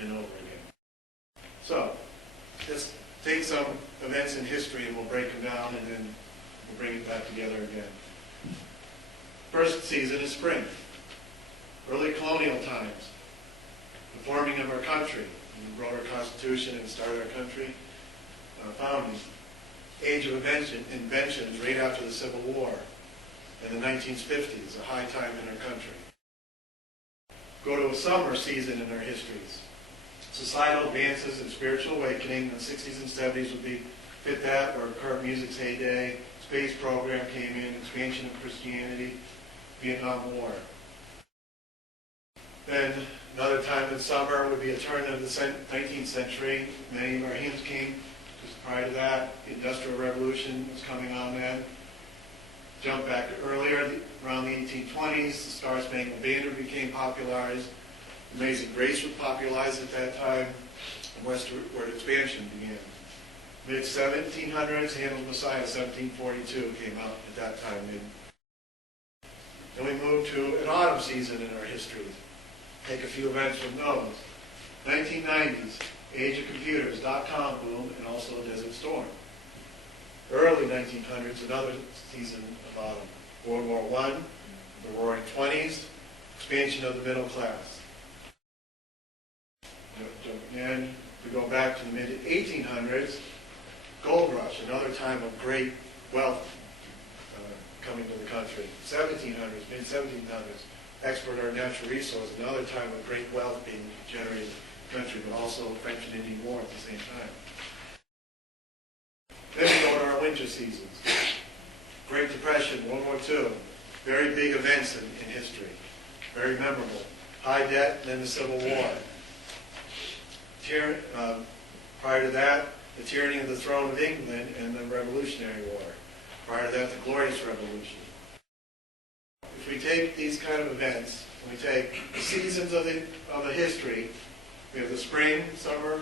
and over again. So, let's take some events in history and we'll break them down and then we'll bring it back together again. First season is spring. Early colonial times. The forming of our country. We wrote our Constitution and started our country. Founding. Age of inventions right after the Civil War. In the 1950s, a high time in our country. Go to a summer season in our histories. Societal advances and spiritual awakening in the 60s and 70s would be fit that, where current music's heyday, space program came in, expansion of Christianity, Vietnam War. Then another time in summer would be a turn of the 19th century. Many of our hymns came just prior to that. The Industrial Revolution was coming on then. Jump back earlier, around the 1820s, the Star Spangled Banner became popularized. Amazing Grace was popularized at that time, and westward expansion began. Mid-1700s, Handel's Messiah, 1742, came out at that time. Then we moved to an autumn season in our history. Take a few events from those. 1990s, age of computers, dot-com boom, and also Desert Storm. Early 1900s, another season of autumn. World War I, the Roaring '20s, expansion of the middle class. And we go back to the mid-1800s, gold rush, another time of great wealth coming to the country. 1700s, mid-1700s, export our natural resources, another time of great wealth being generated in the country, but also French and Indian War at the same time. Then we go to our winter seasons. Great Depression, World War II, very big events in history, very memorable. High debt, and then the Civil War. Prior to that, the tyranny of the throne of England and the Revolutionary War. Prior to that, the Glorious Revolution. If we take these kind of events, and we take the seasons of the history, we have the spring, summer,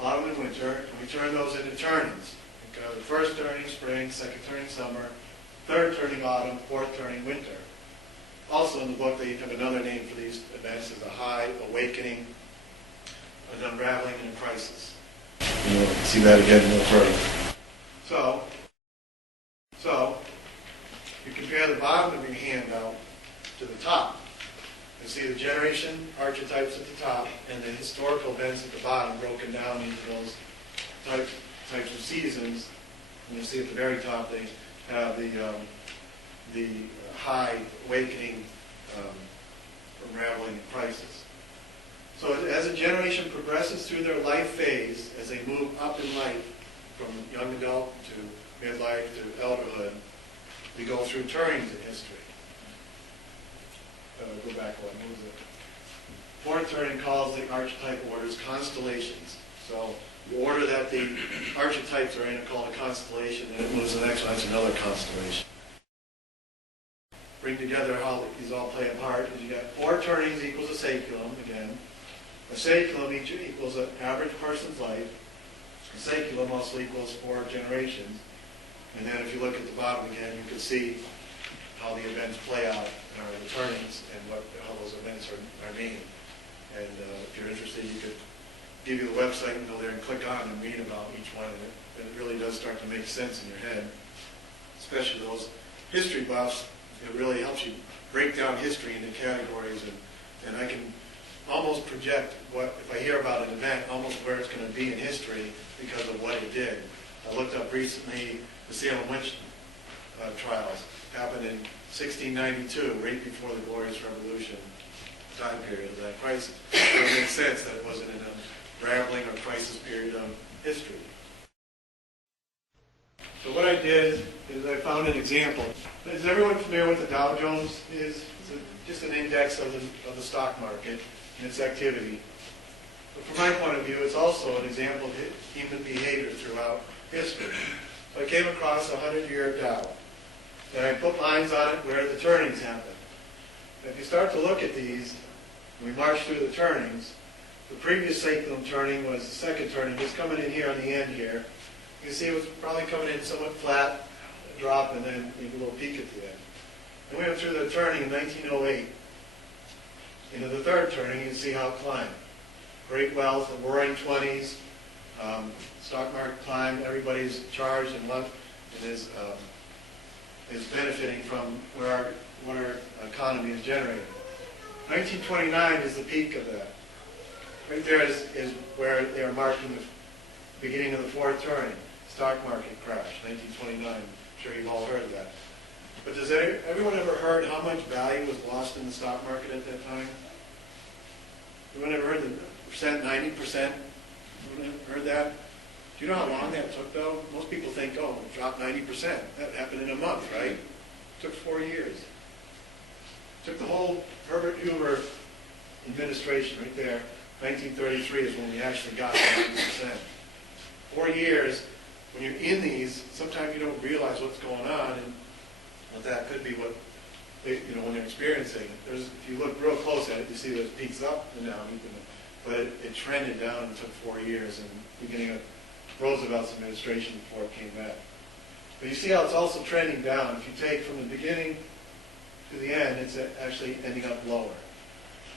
autumn, and winter, and we turn those into turnings. The first turning spring, second turning summer, third turning autumn, fourth turning winter. Also in the book they have another name for these events is a high awakening, an unraveling, and a crisis. You'll see that again a little further. So you compare the bottom of your handout to the top. You see the generation archetypes at the top and the historical events at the bottom broken down into those types of seasons. And you'll see at the very top they have the high awakening, unraveling, and crisis. So as a generation progresses through their life phase, as they move up in life from young adult to midlife to elderhood, we go through turnings in history. Go back one. What was it? Fourth turning calls the archetype orders constellations. So the order that the archetypes are in are called a constellation, and it moves to the next one, that's another constellation. Bring together how these all play a part. You got 4 turnings equals a saeculum, again. A saeculum each equals an average person's life. A saeculum also equals 4 generations. And then if you look at the bottom again, you can see how the events play out, the turnings, and how those events are named. And if you're interested, you could give you the website and go there and click on and read about each one. And it really does start to make sense in your head, especially those history buffs. It really helps you break down history into categories, and I can almost project if I hear about an event, almost where it's going to be in history because of what it did. I looked up recently the Salem witch trials. Happened in 1692, right before the Glorious Revolution time period of that crisis. So it makes sense that it wasn't in a rambling or crisis period of history. So what I did is I found an example. Is everyone familiar with the Dow Jones is? It's just an index of the stock market and its activity. But from my point of view, it's also an example of human behavior throughout history. So I came across a 100-year Dow. And I put lines on it where the turnings happen. If you start to look at these, we march through the turnings. The previous saeculum turning was the second turning. It's coming in here on the end here. You can see it was probably coming in somewhat flat, drop, and then maybe a little peak at the end. And we went through the turning in 1908. Into the third turning, you can see how it climbed. great wealth, a roaring 20s, stock market climb, everybody's charged and loved and is benefiting from what our economy is generating. 1929 is the peak of that. Right there is where they are marking the beginning of the fourth turning, stock market crash, 1929. I'm sure you've all heard of that. But does everyone ever heard how much value was lost in the stock market at that time? Anyone ever heard the percent, 90%? Anyone ever heard that? Do you know how long that took, though? Most people think, oh, it dropped 90%. That happened in a month, right? It took 4 years. It took the whole Herbert Hoover administration right there. 1933 is when we actually got 90%. 4 years, when you're in these, sometimes you don't realize what's going on, and what that could be what they, when they're experiencing it. If you look real close at it, you see there's peaks up and down, but it trended down and took 4 years, and beginning of Roosevelt's administration before it came back. But you see how it's also trending down. If you take from the beginning to the end, it's actually ending up lower.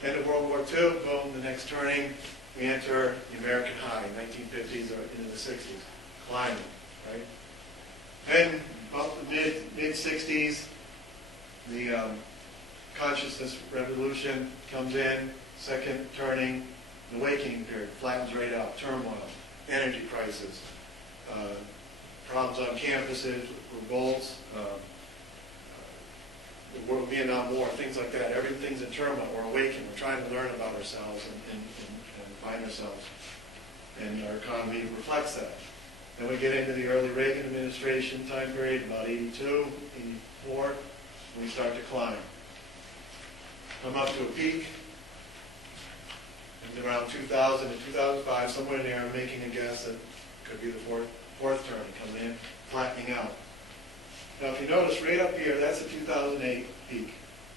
End of World War II, boom, the next turning, we enter the American high, 1950s or into the 60s, climbing, right? Then, about the mid-60s, the consciousness revolution comes in, second turning, the awakening period, flattens right out, turmoil, energy crisis, problems on campuses, revolts, the Vietnam War, things like that. Everything's in turmoil. We're awakened. We're trying to learn about ourselves and find ourselves. And our economy reflects that. Then we get into the early Reagan administration time period, about 82, 84, and we start to climb. Come up to a peak. And around 2000 and 2005, somewhere in there, I'm making a guess that could be the fourth turn coming in, flattening out. Now, if you notice right up here, that's a 2008 peak,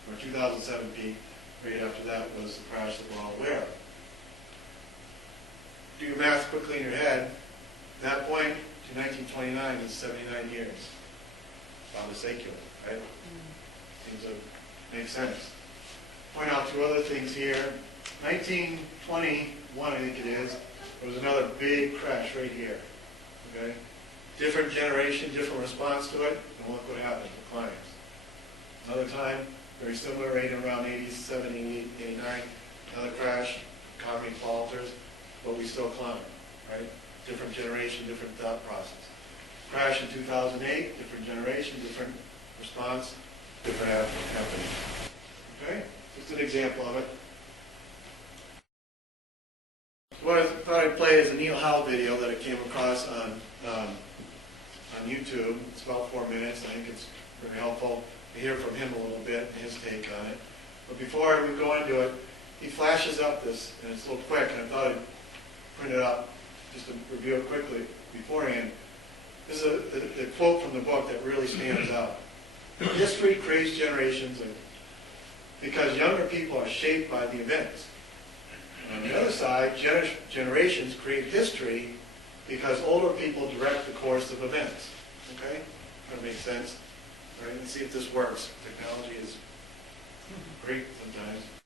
or 2007 peak. Right after that was the crash that we're all aware of. Do your math quickly in your head. At that point to 1929 is 79 years. About secular, right? Seems to make sense. Point out two other things here. 1921, I think it is, there was another big crash right here. Okay? Different generation, different response to it, and look what happened, it climbs. Another time, very similar rate around 87, 88, 89, another crash, economy falters, but we still climb, right? Different generation, different thought process. Crash in 2008, different generation, different response, different happening. Okay? Just an example of it. What I thought I'd play is a Neil Howe video that I came across on YouTube. It's about 4 minutes. I think it's very helpful to hear from him a little bit and his take on it. But before we go into it, he flashes up this, and it's a little quick, and I thought I'd print it up just to review it quickly beforehand. This is the quote from the book that really stands out. History creates generations because younger people are shaped by the events. On the other side, generations create history because older people direct the course of events. Okay? That makes sense? All right, let's see if this works. Technology is great sometimes.